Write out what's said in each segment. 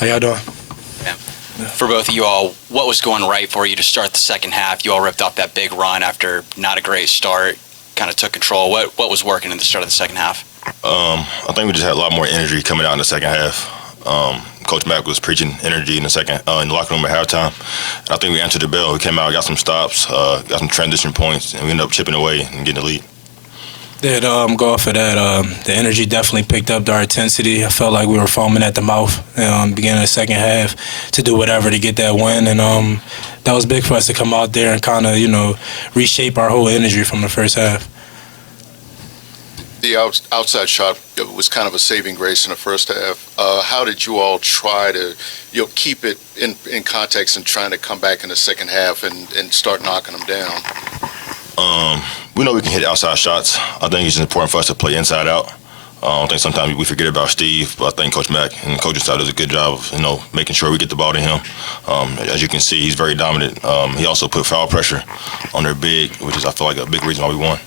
How y'all doing? Yeah. For both of you all, what was going right for you to start the second half? You all ripped off that big run after not a great start, kind of took control. What was working in the start of the second half? I think we just had a lot more energy coming out in the second half. Coach Mack was preaching energy in the locker room at halftime. And I think we answered the bell. We came out, got some stops, got some transition points, and we ended up chipping away and getting the lead. Yeah, to go off of that, the energy definitely picked up, our intensity. I felt like we were foaming at the mouth beginning of the second half to do whatever to get that win. And that was big for us to come out there and kind of, reshape our whole energy from the first half. The outside shot was kind of a saving grace in the first half. How did you all try to keep it in context and trying to come back in the second half and start knocking them down? We know we can hit outside shots. I think it's important for us to play inside out. I think sometimes we forget about Steve, but I think Coach Mack and the coaching staff does a good job of making sure we get the ball to him. As you can see, he's very dominant. He also put foul pressure on their big, which is I feel like a big reason why we won.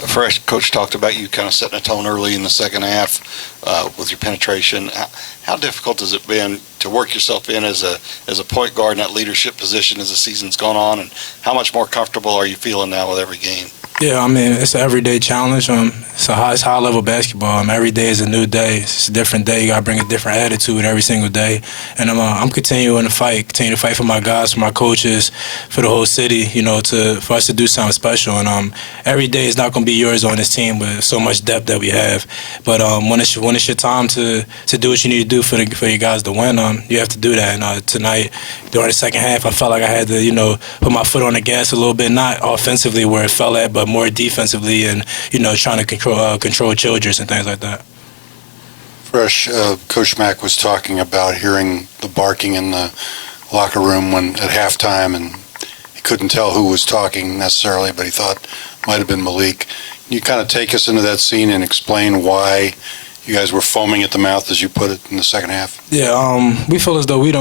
Fresh, Coach talked about you kind of setting a tone early in the second half with your penetration. How difficult has it been to work yourself in as a point guard in that leadership position as the season's gone on, and how much more comfortable are you feeling now with every game? Yeah, it's an everyday challenge. It's high-level basketball. Every day is a new day. It's a different day. You got to bring a different attitude every single day. And I'm continuing to fight for my guys, for my coaches, for the whole city, for us to do something special. And every day is not going to be yours on this team with so much depth that we have. But when it's your time to do what you need to do for your guys to win, you have to do that. And tonight, during the second half, I felt like I had to, put my foot on the gas a little bit, not offensively where it fell at, but more defensively and, trying to control Childress and things like that. Fresh, Coach Mack was talking about hearing the barking in the locker room at halftime, and he couldn't tell who was talking necessarily, but he thought it might have been Malik. Can you kind of take us into that scene and explain why you guys were foaming at the mouth, as you put it, in the second half? Yeah, we feel as though we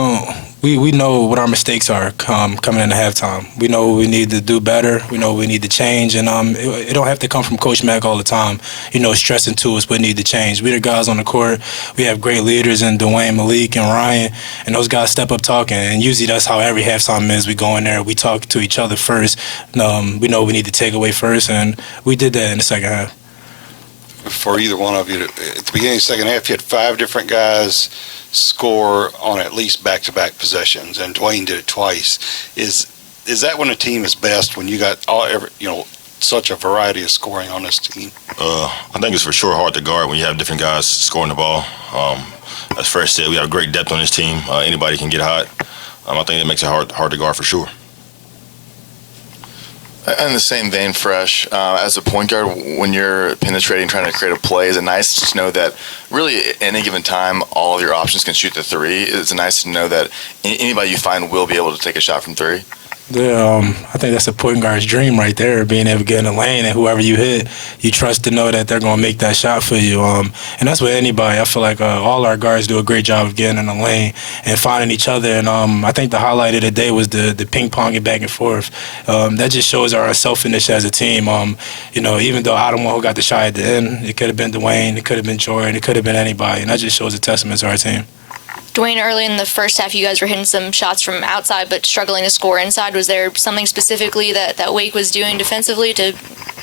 know what our mistakes are coming into halftime. We know what we need to do better. We know what we need to change, and it don't have to come from Coach Mack all the time, stressing to us what need to change. We the guys on the court. We have great leaders in Dwayne, Malik, and Ryan, and those guys step up talking, and usually that's how every halftime is. We go in there, we talk to each other first. We know we need to take away first, and we did that in the second half. For either one of you, at the beginning of the second half, you had 5 different guys score on at least back-to-back possessions, and Dwayne did it twice. Is that when a team is best, when you got such a variety of scoring on this team? I think it's for sure hard to guard when you have different guys scoring the ball. As Fresh said, we have great depth on this team. Anybody can get hot. I think it makes it hard to guard for sure. In the same vein, Fresh, as a point guard, when you're penetrating, trying to create a play, is it nice to know that really at any given time, all of your options can shoot the three? Is it nice to know that anybody you find will be able to take a shot from three? Yeah, I think that's a point guard's dream right there, being able to get in the lane, and whoever you hit, you trust to know that they're going to make that shot for you. And that's with anybody. I feel like all our guards do a great job of getting in the lane and finding each other. And I think the highlight of the day was the ping-ponging back and forth. That just shows our selfishness as a team. Even though I'm the one who got the shot at the end, it could have been Dwayne, it could have been Jordan, it could have been anybody. And that just shows a testament to our team. Dwayne, early in the first half, you guys were hitting some shots from outside but struggling to score inside. Was there something specifically that Wake was doing defensively to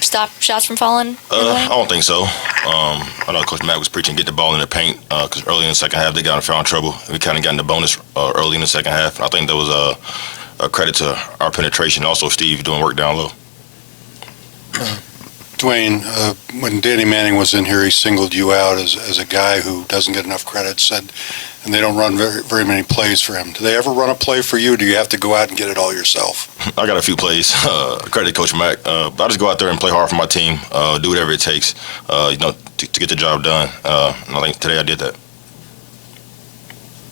stop shots from falling? I don't think so. I know Coach Mack was preaching get the ball in the paint because early in the second half they got in foul trouble. We kind of got in the bonus early in the second half. I think that was a credit to our penetration. Also, Steve doing work down low. Dwayne, when Danny Manning was in here, he singled you out as a guy who doesn't get enough credit, and they don't run very, very many plays for him. Do they ever run a play for you, or do you have to go out and get it all yourself? I got a few plays. Credit to Coach Mack. I just go out there and play hard for my team, do whatever it takes, to get the job done. And I think today I did that.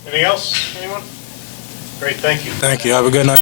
Anything else? Anyone? Great, thank you. Thank you. Have a good night.